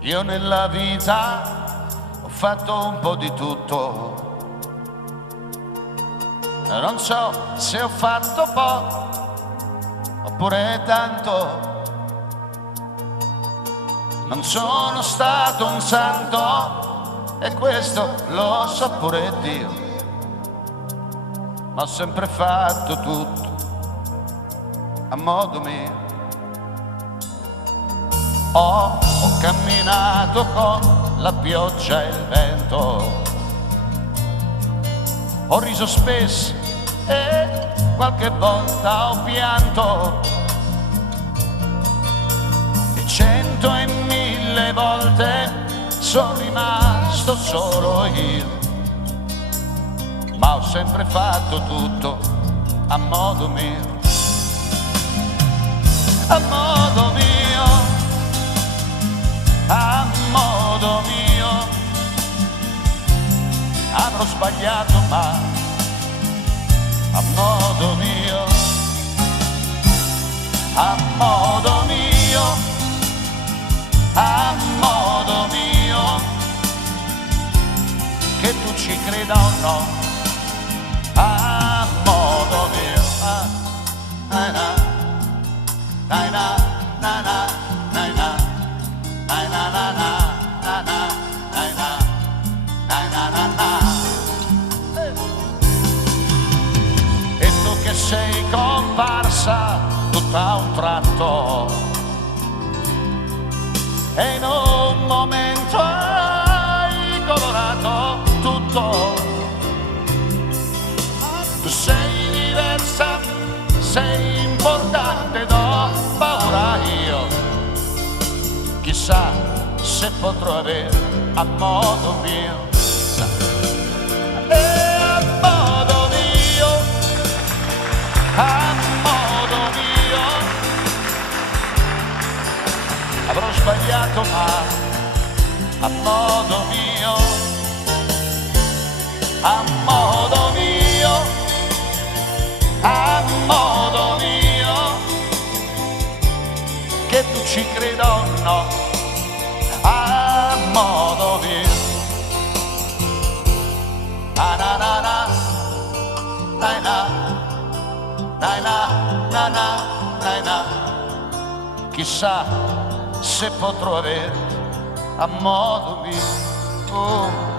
Io nella vita ho fatto un po' di tutto, non so se ho fatto poco oppure tanto. Non sono stato un santo e questo lo sa pure Dio, ma ho sempre fatto tutto a modo mio. Ho camminato con la pioggia e il vento, ho riso spesso e qualche volta ho pianto, e 100 e 1000 volte sono rimasto solo io, ma ho sempre fatto tutto a modo mio, a modo mio. A modo mio, avrò sbagliato ma a modo mio, a modo mio, a modo mio, che tu ci creda o no, a modo mio, na na na na na na na na. Na na na na na na na na na. E tu che sei comparsa tutta un tratto e in un momento hai colorato tutto. Tu sei diversa, sei importante, do paura io. Chissà se potrò avere a modo mio, a modo mio, a modo mio, avrò sbagliato ma a modo mio, a modo mio, a modo mio, che tu ci creda o no, a modo mio, na na na na na na na na na. Chissà se potrò avere a modo mio.